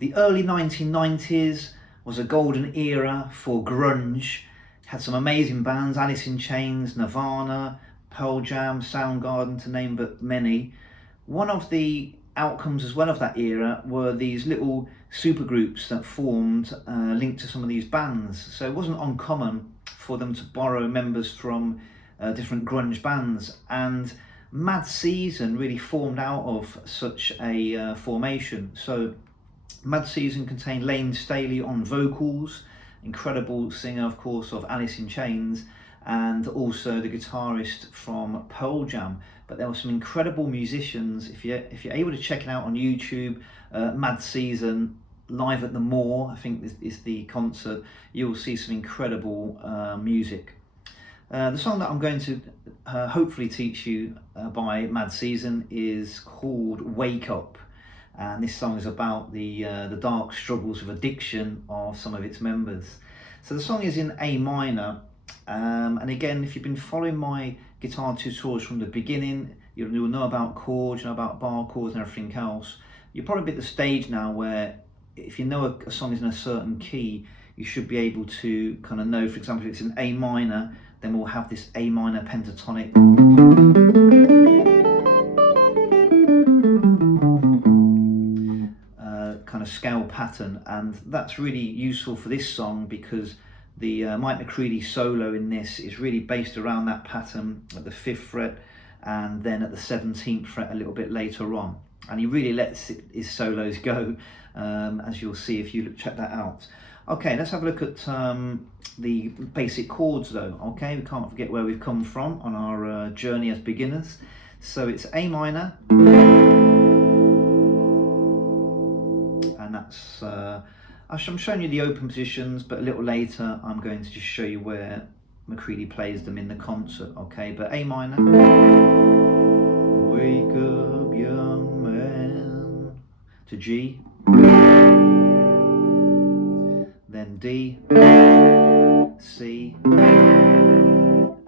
The early 1990s was a golden era for grunge. Had some amazing bands, Alice in Chains, Nirvana, Pearl Jam, Soundgarden, to name but many. One of the outcomes as well of that era were these little supergroups that formed linked to some of these bands. So it wasn't uncommon for them to borrow members from different grunge bands, and Mad Season really formed out of such a formation. So Mad Season contained Lane Staley on vocals, incredible singer of course of Alice in Chains, and also the guitarist from Pearl Jam. But there were some incredible musicians. If you're able to check it out on YouTube, Mad Season live at the Moor, I think is the concert, you will see some incredible music. The song that I'm going to hopefully teach you by Mad Season is called Wake Up, and this song is about the dark struggles of addiction of some of its members. So the song is in A minor, and again, if you've been following my guitar tutorials from the beginning, you'll know about chords, you know about bar chords and everything else. You're probably at the stage now where if you know a song is in a certain key, you should be able to kind of know, for example, if it's in A minor, then we'll have this A minor pentatonic kind of scale pattern, and that's really useful for this song because the Mike McCready solo in this is really based around that pattern at the 5th fret and then at the 17th fret a little bit later on, and he really lets his solos go, as you'll see if you check that out. Okay, let's have a look at the basic chords though. Okay, we can't forget where we've come from on our journey as beginners. So it's A minor, and that's I'm showing you the open positions, but a little later I'm going to just show you where McCready plays them in the concert. Okay, but A minor, wake up young man, to G, then D, C,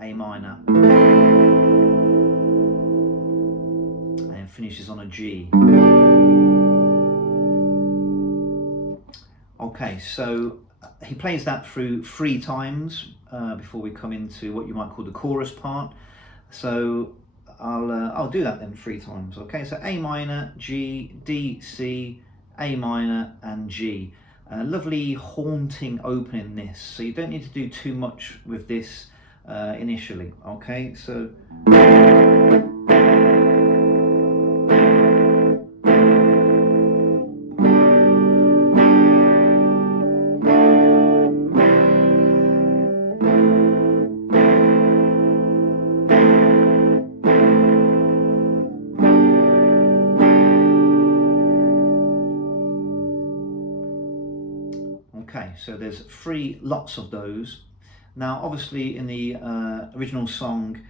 A minor, and finishes on a G. Okay, so he plays that through 3 times before we come into what you might call the chorus part. So I'll do that then 3 times. Okay, so A minor, G, D, C, A minor, and G. Lovely haunting opening this, so you don't need to do too much with this initially. Okay, so so there's 3 lots of those. Now obviously in the original song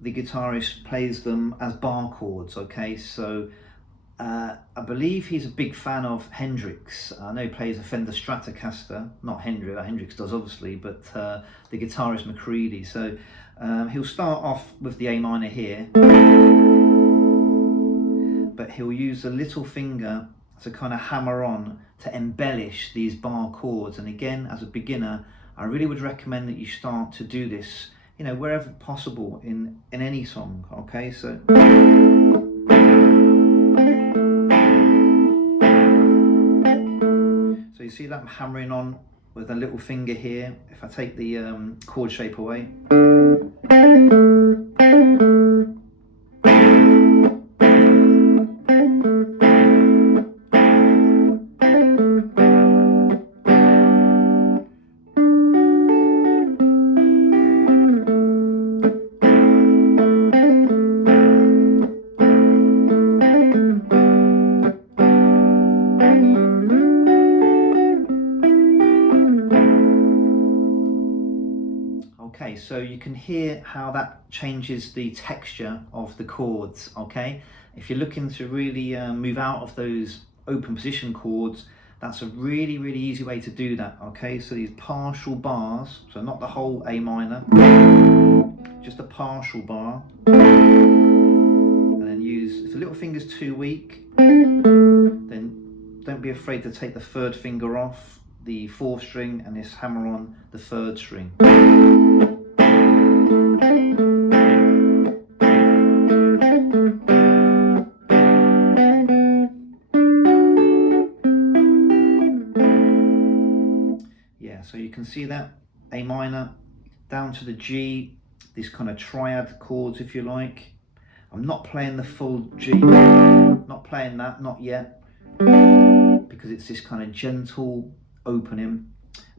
the guitarist plays them as bar chords. Okay, so I believe he's a big fan of Hendrix. I know he plays a Fender Stratocaster, not Hendrix, Hendrix does obviously, but the guitarist McCready. So he'll start off with the A minor here, but he'll use the little finger to kind of hammer on to embellish these bar chords. And again, as a beginner, I really would recommend that you start to do this, you know, wherever possible in any song. Okay, so you see that I'm hammering on with a little finger here. If I take the chord shape away, so you can hear how that changes the texture of the chords. Okay, if you're looking to really move out of those open position chords, that's a really easy way to do that. Okay, so these partial bars, so not the whole A minor, just a partial bar, and then use, if the little finger's too weak, then don't be afraid to take the third finger off the fourth string and this hammer on the third string. Yeah, so you can see that A minor down to the G, this kind of triad chords if you like. I'm not playing the full G, not playing that, not yet, because it's this kind of gentle opening,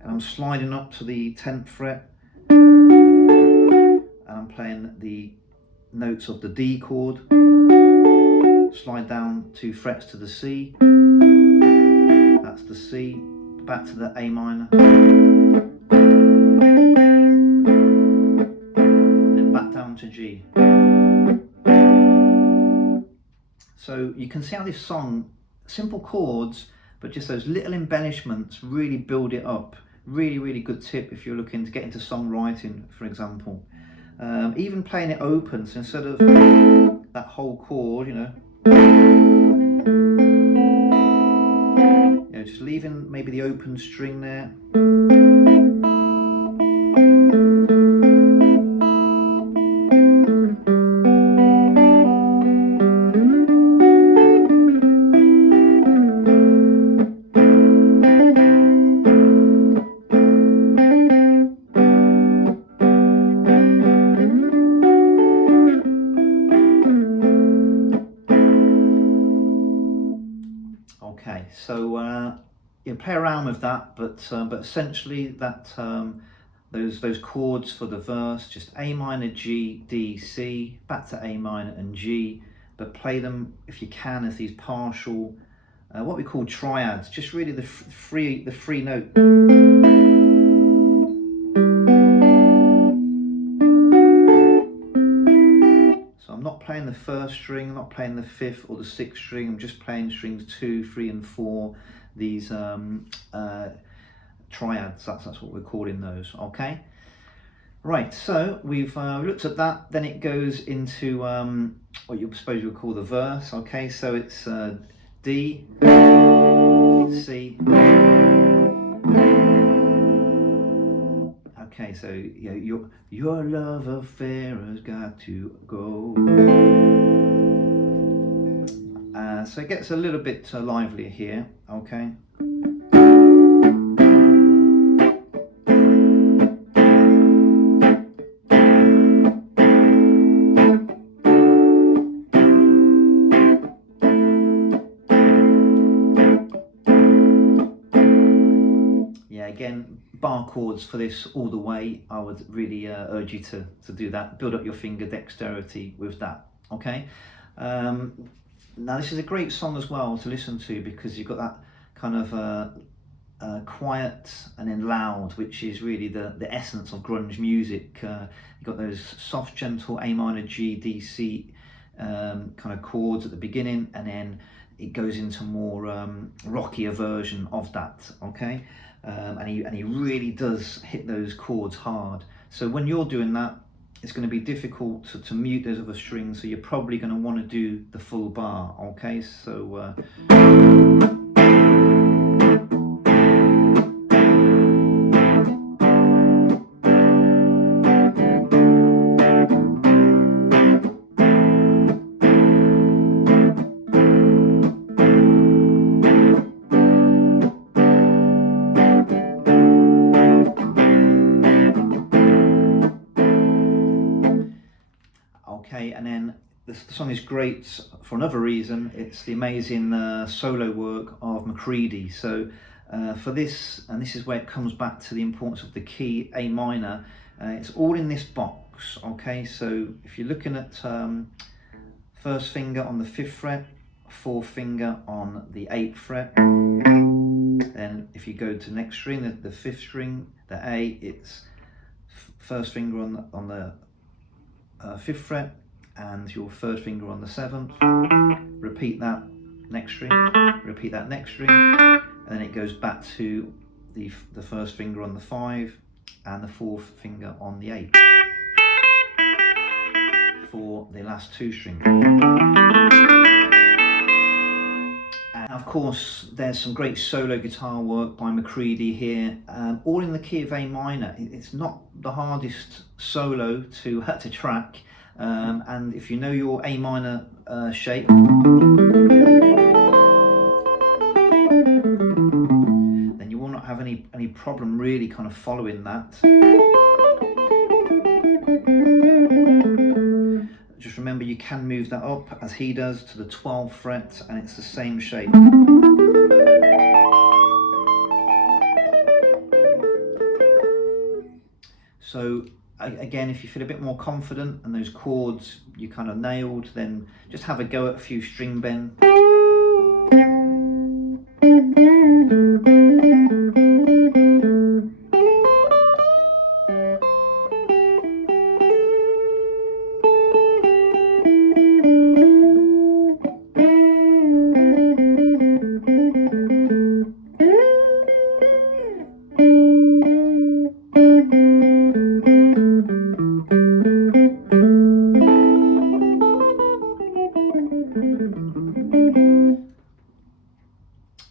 and I'm sliding up to the 10th fret and I'm playing the notes of the D chord, slide down 2 frets to the C, that's the C, back to the A minor, then back down to G. So you can see how this song, simple chords, but just those little embellishments really build it up. Really, really good tip if you're looking to get into songwriting, for example. Even playing it open, so instead of that whole chord, you know, just leaving maybe the open string there. Okay, so you play around with that, but essentially that those chords for the verse, just A minor, G, D, C, back to A minor and G, but play them if you can as these partial, what we call triads, just really the free note. I'm not playing the first string, I'm not playing the 5th or the 6th string, I'm just playing strings 2, 3 and 4, these triads, that's what we're calling those, okay? Right, so we've looked at that, then it goes into what you suppose you would call the verse, okay? So it's D, C, okay, so your love affair has got to go. So it gets a little bit livelier here, okay. Yeah, again, bar chords for this all the way. I would really urge you to do that. Build up your finger dexterity with that, okay? Now this is a great song as well to listen to because you've got that kind of quiet and then loud, which is really the essence of grunge music. You've got those soft, gentle A minor, G, D, C kind of chords at the beginning, and then it goes into more rockier version of that, okay? And he really does hit those chords hard. So when you're doing that, it's going to be difficult to mute those other strings, so you're probably going to want to do the full bar, okay? So okay, and then the song is great for another reason. It's the amazing solo work of McCready. So for this, and this is where it comes back to the importance of the key A minor, it's all in this box, okay? So if you're looking at first finger on the 5th fret, fourth finger on the 8th fret, then if you go to the next string, the 5th string, the A, it's first finger on the 5th fret and your third finger on the 7th, repeat that next string, repeat that next string, and then it goes back to the first finger on the 5 and the 4th finger on the 8 for the last 2 strings. And of course, there's some great solo guitar work by McCready here, all in the key of A minor. It's not the hardest solo to track, and if you know your A minor shape, then you will not have any problem really kind of following that. Just remember, you can move that up as he does to the 12th fret, and it's the same shape. So again, if you feel a bit more confident and those chords you kind of nailed, then just have a go at a few string bends.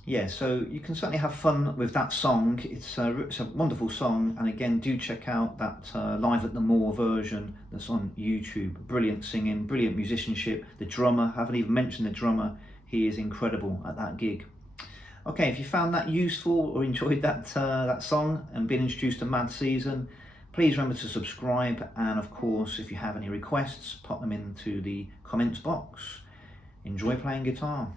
Yeah, so you can certainly have fun with that song. It's a wonderful song, and again, do check out that Live at the Moor version that's on YouTube. Brilliant singing, brilliant musicianship. The drummer, haven't even mentioned the drummer, he is incredible at that gig. Okay, if you found that useful or enjoyed that song and been introduced to Mad Season, please remember to subscribe, and of course, if you have any requests, pop them into the comments box. Enjoy playing guitar.